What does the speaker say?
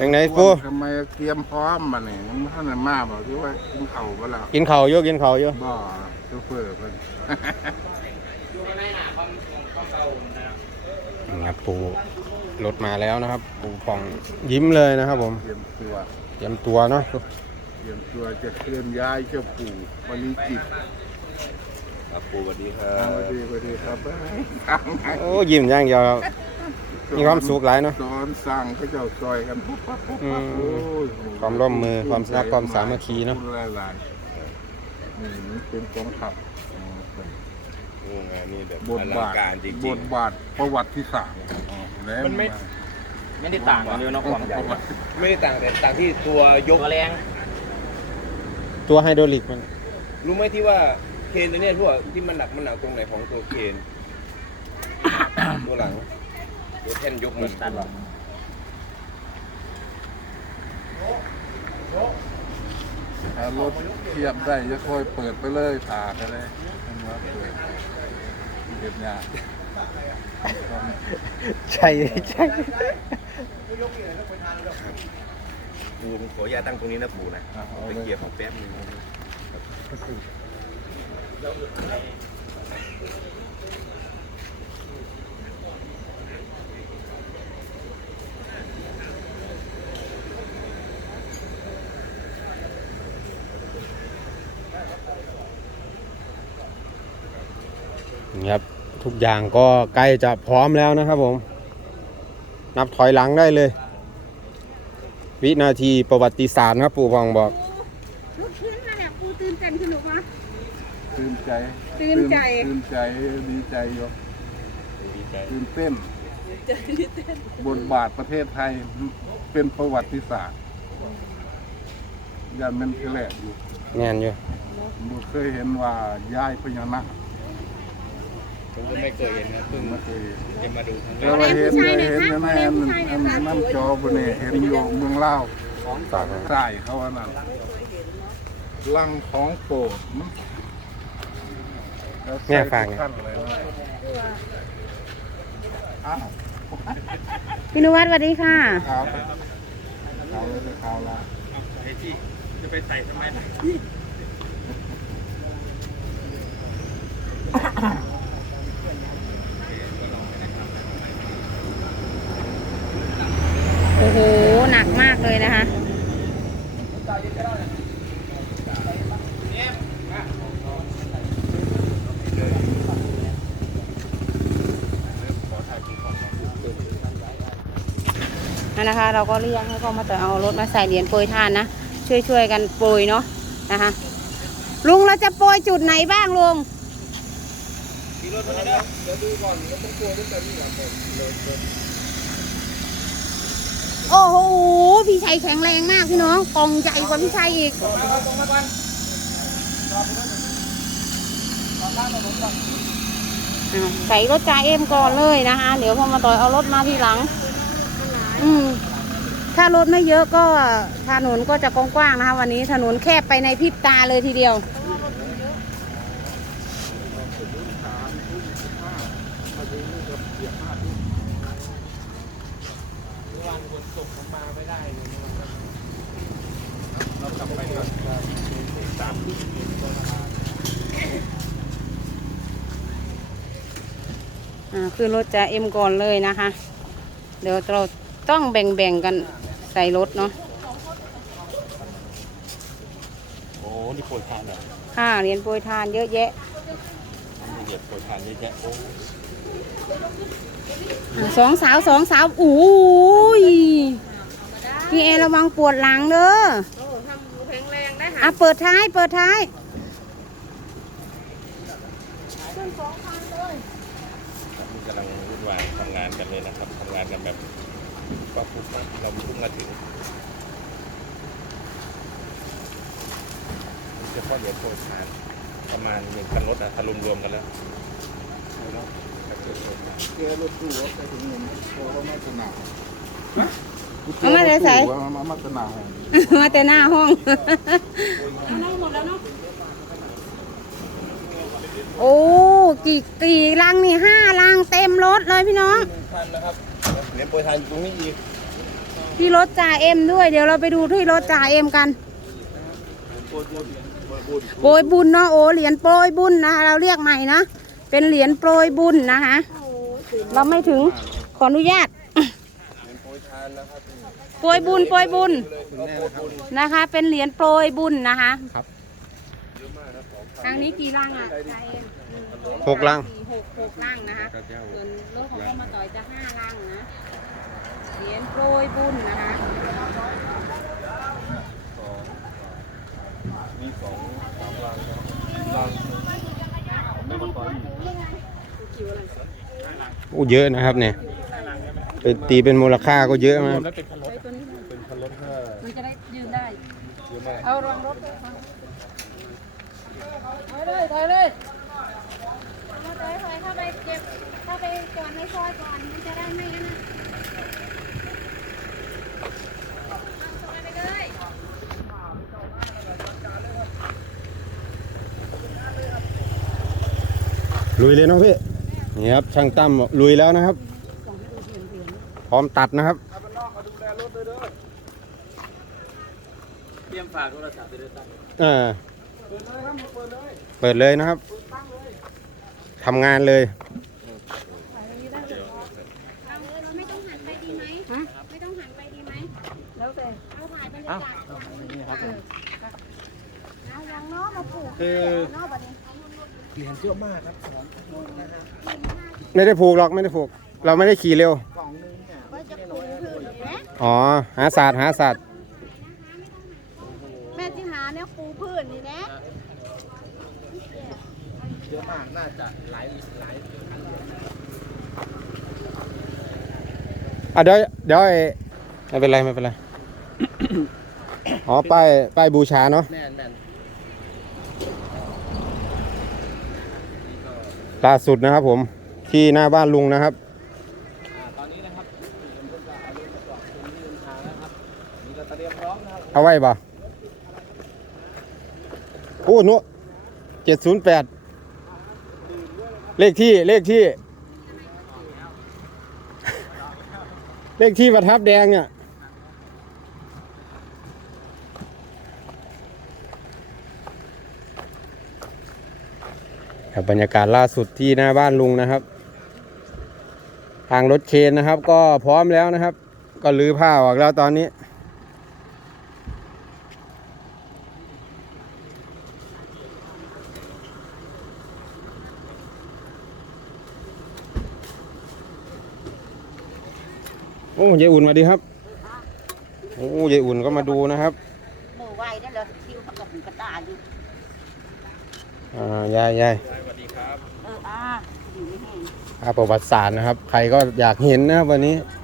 เป็นไงปูทำไมเตรียมพร้อมมาเนี่ยท่านน่ะมาบอกที่ว่ากินเข่าวบ่แล้วกินข้าวเยอะกินข้าวเยอะบ่โชเฟอร์เพิ่นนะครับปูรถมาแล้วนะครับ ปูพองยิ้มเลยนะครับ ผมเตรียมตัวเตรียมตัวเนาะเตรียมตัวจะเคลื่อนย้ายเจ้าปู่วันนี้จิตครับปูสวัสดีครัสบวัสดีสวัสดีครับทางไหนโอ้ยิ้มอย่างเดียวครับ มีความสุขหลายเนาะ สอนสั่งเขาเจ้าซอยกันปุ๊บปั๊บปุ๊บอืปั๊บมโอ้ยความร่วมมือความรักความสามัคคีเนอะพูดหลายๆนี่มันเป็นกองทัพโอ้งานนี้แบบบทอลังบาทการจริง บทบาทประวัติศาสตร์แล้วมันไม่ ไม่ได้ต่างกันเลยเนาะความใหญ่ๆไม่ได้ต่างแต่ต่างที่ตัวยก ตัวแรงตัวไฮโดรลิกมัน รู้ไหมที่ว่าเคนตัวเนี้ยพวกที่มันหนักมันหนักตรงไหนของตัวเคน ตัวหลัง ตัวแท่นยกมันตัดหรอถ้ารถเทียบได้จะค่อยเปิดไปเลยผ่าไปเลยมันว่าเปิดเก็บยากใช่ใช่ปูผมขออย่าตตั้งตรงนี้นะปูนะอะเอาไปเลยเกี่ยวของแป๊บนึง ครับทุกอย่างก็ใกล้จะพร้อมแล้วนะครับผม นับถอยหลังได้เลย วินาทีประวัติศาสตร์นะครับปู่พองบอกลูกชิ้นมาเนี่ยปูตื่นเต้นขึ้นหรือวะ ตื่นใจตื่นใจ ตื่นใจดีใจอยู่ดีใจตื่นเต้นบทบาทประเทศไทยเป็นประวัติศาสตร์ยันมันแหลกอยู่แน่นอยู่บ่เคยเห็นว่าย้ายพญานาค ผมก็ไม่เคยเห็นนะเพิ่งไม่เคยเห็นจะมาดูครั้งแรแต่กว่าเห็นเห็นอยู่ในอันอันน้ำจอบนนี่เห็นอยู่เมืองลาวฝากไว้ใต้เขาอันนั้นลังของโปรดมั้งแม่ฟังไงขั้นเลยนะอ้าวพี่นวัดสวัสดีค่ะ ขาวขาวเลยขาวละไอ้ที่จะไปใส่ทำไมล่ะ นั่นนะคะ เราก็เรียกให้เขามาต่อเอารถมาใส่เหรียญโปรยทานนะช่วยช่วยๆกันโปรยเนาะนะคะลุงเราจะโปรยจุดไหนบ้างลุงโอ้โห พี่ชัยแข็งแรงมากพี่น้องกองใหญ่กว่าพี่ชัยอีกอะใส่รถจ่าเอ็มก่อนเลยนะคะ เดี๋ยวพอมาต่อยเอารถมาทีหลัง อืมถ้ารถไม่เยอะก็ถนนก็จะกว้างๆนะคะ วันนี้ถนนแคบไปในพริบตาเลยทีเดียวอ่าขึ้นรถจ่าเอ็มก่อนเลยนะคะ เดี๋ยวเรา ต้องแบ่งๆกันใส่รถเนาะโอ้ นี่โปรยทานเหรอค่าเหรียญโปรยทานเยอะแยะนี่เดี๋ยวโปรยทานเยอะแยะโอ้อ่าสองสาวสองสาวอู้ยพี่เอระวังปวดหลังเด้ออะเปิดท้ายเปิดท้ายนี่กำลังวุ่นวายทำงานกันเลยนะครับทำงานกันแบบ ก็ปุ๊บนะเราเพิ่งมาถึงเฉพาะเหรียญโปรยทานประมาณหนึ่งคันรถอะถ้ารวมๆกันแล้วเจอรถตู้ว่าไปถึงเงินพอว่ามาสนามเอามาเลยใส่ว่ามามาสนามมาแต่หน้าห้องโอ้ กี่กี่ลังนี่ห้าลังเต็มรถเลยพี่น้อง พันนะครับเหรียญโปรยทานอยู่ตรงนี้อีกอที่รถจ่าเอ็มด้วย เดี๋ยวเราไปดูที่รถจ่าเอ็มกันโปรยบุญเนาะโอเหรียญโปรยบุญนะคะเราเรียกใหม่นะเป็นเหรียญโปรยบุญนะคะเราไม่ถึงขออนุญาตโปรยบุญโปรยบุญนะคะ เป็นเหรียญโปรยบุญนะคะ ครับทางนี้กี่ลังอะจ่าเอ็มหกลัง สี่หกหกลังนะคะส่วนรถของพ่อมาต่อยจะห้าลังนะเหรียญโปรยบุญนะคะโอ้เยอะนะครับเนี่ยเป็นตีเป็นมูลค่าก็เยอะมาก ใช้ตัวนี้เป็นคันรถมันจะได้ยืนได้เอารองรถเลยค่ะ ถอยเลยถอยเลยมาถอยถอยเข้าไปเก็บเข้าไปจอดในซอยก่อนมันจะได้ไม่นั่นนะเอาไปเลยลุยเลยเนาะพี่นี่ครับช่างตั้มลุยแล้วนะครับ พร้อมตัดนะครับเตรียมฝากโทรศัพท์ไปด้วยตั้งอ่า เปิดเลยนะครับทำงานเลย เอาเลยเราไม่ต้องหันไปดีไหมฮะไม่ต้องหันไปดีไหมแล้วแต่เอาถ่ายบรรยากาศก่อนเอาอย่างน้อมาปลูกคือน้อบัดนี้ไม่ได้ผูกหรอกไม่ได้ผูก เราไม่ได้ขี่เร็วว่าจะปลูกพืชเห็นไหมอ๋อ หาศาสตร์หาศาสตร์ แม่ที่หา เนี่ยปลูกพืชนี่นะเยอะมากน่าจะหลายหลายอะเดี๋ยวเดี๋ยวไอ้ไม่เป็นไรไม่เป็นไร อ๋อป้ายป้ายบูชาเนาะแน่นแน่นล่าสุดนะครับผมที่หน้าบ้านลุงนะครับอ่าตอนนี้นะครับผมก็จะเอารถมาจอดตรงที่เดินทางแล้วครับนี่ก็เตรียมพร้อมนะครับ เอาไว้ป่ะ โอ้นุเจ็ดศูนย์แปดเลขที่เลขที่ เลขที่ประทับแดงเนี่ยครับบรรยากาศล่าสุดที่หน้าบ้านลุงนะครับ ทางรถเคนนะครับ ก็พร้อมแล้วนะครับ ก็ลื้อผ้าออกแล้วตอนนี้ อ้ยายอุ่นมาดีครับ โอ้ยายอุ่นก็มาดูนะครับมือไวได้เลยคิวกับกระตายอยู่อ่ายายยายเอออ่าอยู่ไม่แห้งภาพประวัติศาสตร์นะครับ ใครก็อยากเห็นนะครับวันนี้เนาะ